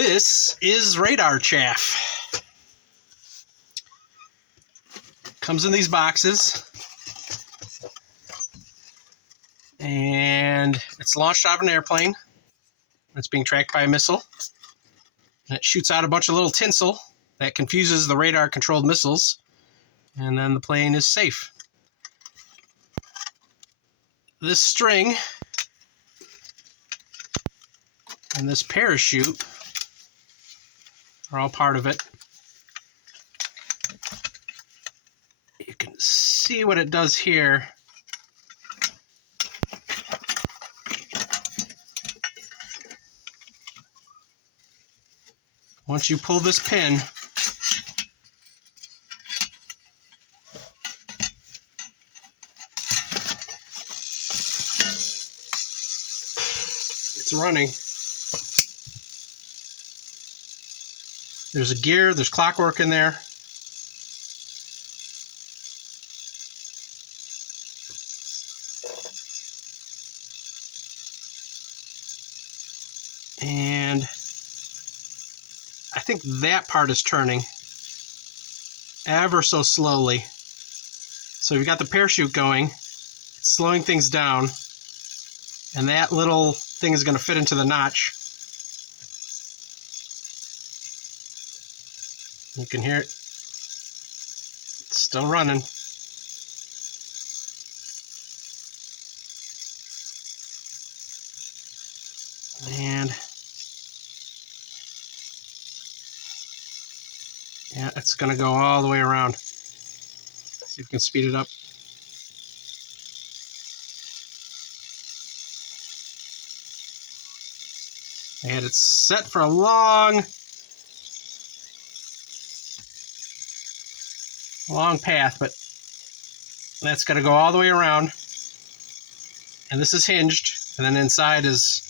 This is radar chaff. Comes in these boxes. And it's launched out of an airplane. It's being tracked by a missile. And it shoots out a bunch of little tinsel that confuses the radar-controlled missiles. And then the plane is safe. This string and this parachute are all part of it. You can see what it does here. Once you pull this pin, it's running. There's a gear, there's clockwork in there. And I think that part is turning ever so slowly. So you've got the parachute going, it's slowing things down, and that little thing is going to fit into the notch. You can hear it. It's still running. And yeah, it's going to go all the way around. See if we can speed it up. I had it set for a long path, but that's got to go all the way around. And this is hinged, and then inside is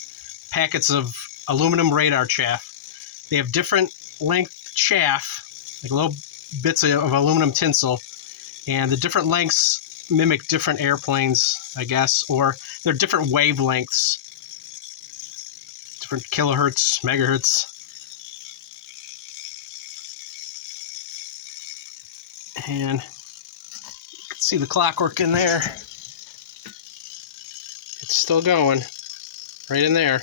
packets of aluminum radar chaff. They have different length chaff, like little bits of aluminum tinsel, and the different lengths mimic different airplanes, I guess, or they're different wavelengths, different kilohertz, megahertz. And you can see the clockwork in there. It's still going, right in there.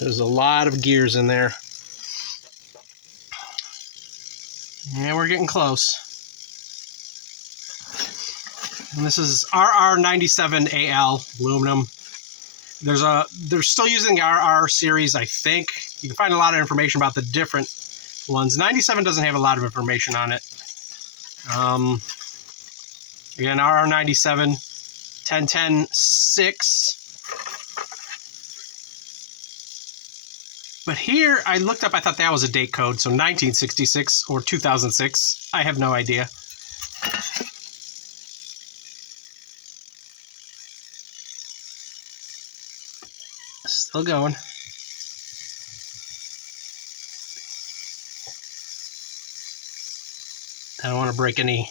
There's a lot of gears in there. And we're getting close. And this is RR97 AL aluminum. They're still using the RR series, I think. You can find a lot of information about the different ones. 97 doesn't have a lot of information on it. Again, RR97, 1010-6. But here, I looked up, I thought that was a date code, so 1966 or 2006. I have no idea. Still going. I don't want to break any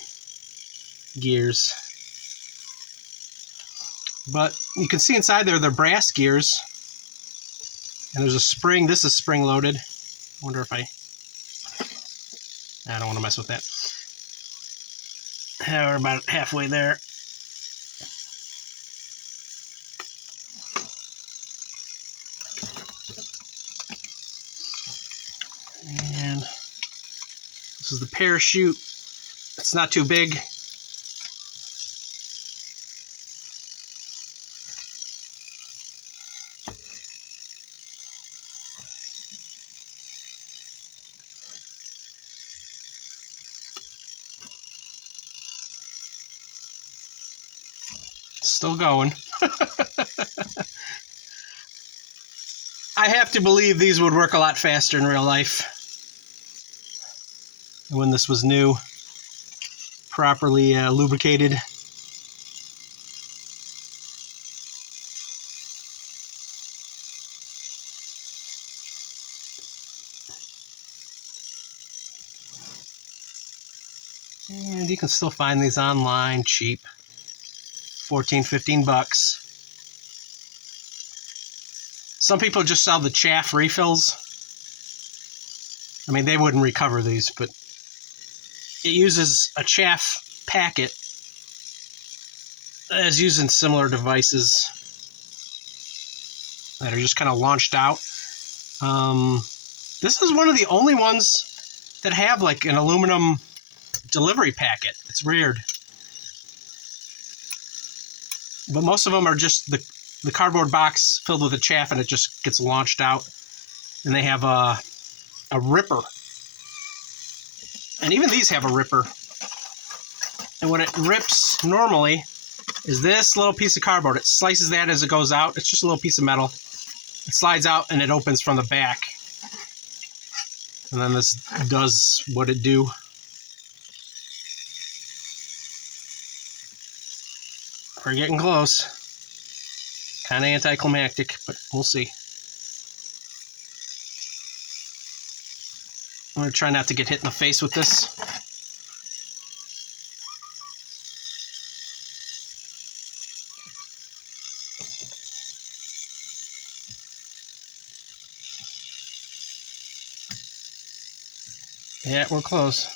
gears. But you can see inside there, they're brass gears. And there's a spring. This is spring loaded. I wonder if I don't want to mess with that. We're about halfway there. And this is the parachute. It's not too big. Still going. I have to believe these would work a lot faster in real life when this was new, properly lubricated. And you can still find these online cheap. 14, 15 bucks. Some people just sell the chaff refills. I mean, they wouldn't recover these, but it uses a chaff packet as used in similar devices that are just kind of launched out. This is one of the only ones that have like an aluminum delivery packet. It's weird. But most of them are just the cardboard box filled with the chaff, and it just gets launched out. And they have a ripper. And even these have a ripper. And what it rips normally is this little piece of cardboard. It slices that as it goes out. It's just a little piece of metal. It slides out and it opens from the back. And then this does what it do. We're getting close. Kind of anticlimactic, but we'll see. I'm going to try not to get hit in the face with this. Yeah, we're close.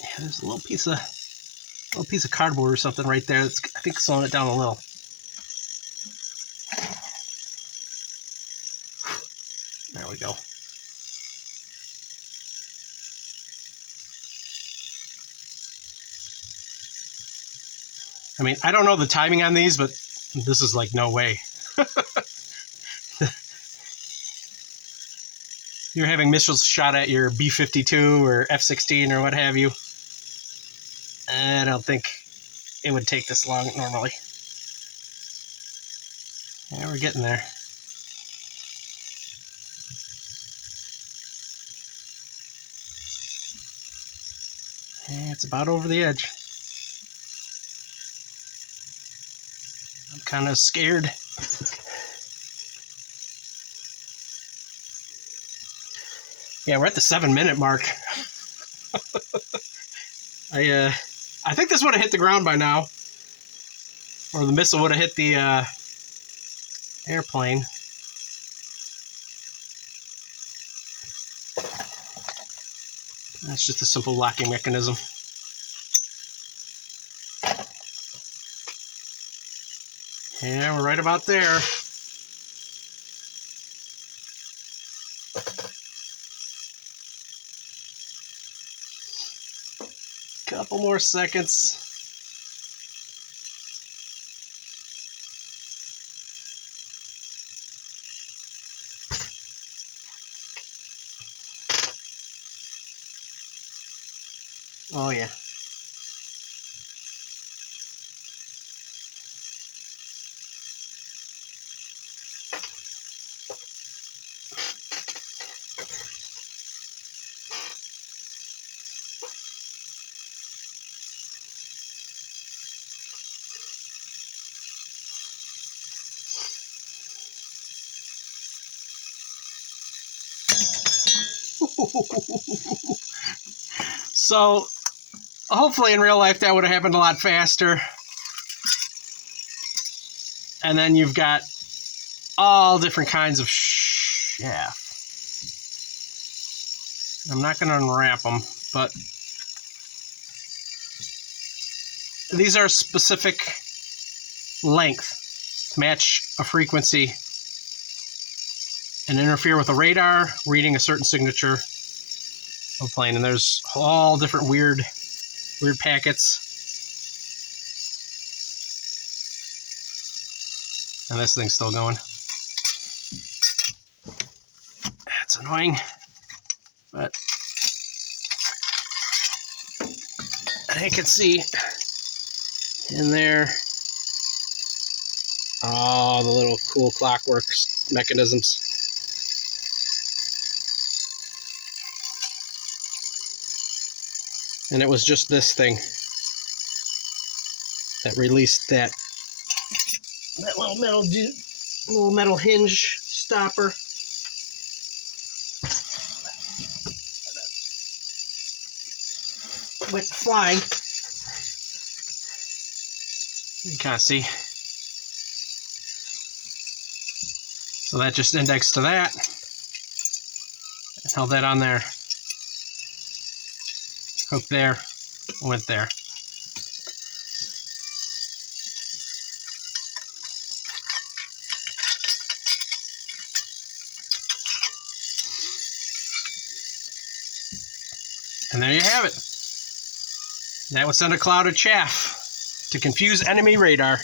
Yeah, there's a little piece of cardboard or something right there. That's, I think, slowing it down a little. There we go. I mean, I don't know the timing on these, but this is like no way. You're having missiles shot at your B-52 or F-16 or what have you. I don't think it would take this long normally. Yeah, we're getting there. Yeah, it's about over the edge. I'm kind of scared. Yeah, we're at the 7-minute mark. I think this would have hit the ground by now, or the missile would have hit the airplane. That's just a simple locking mechanism. Yeah, we're right about there. Couple more seconds. Oh yeah. So hopefully in real life that would have happened a lot faster. And then you've got all different kinds of chaff. I'm not going to unwrap them, but these are specific length to match a frequency and interfere with a radar reading a certain signature of a plane. And there's all different weird packets. And this thing's still going. That's annoying, but I can see in there all the little cool clockwork mechanisms. And it was just this thing that released that little metal little metal hinge stopper. Went flying. You can kind of see. So that just indexed to that. Held that on there. Hook there. Went there. And there you have it. That would send a cloud of chaff to confuse enemy radar.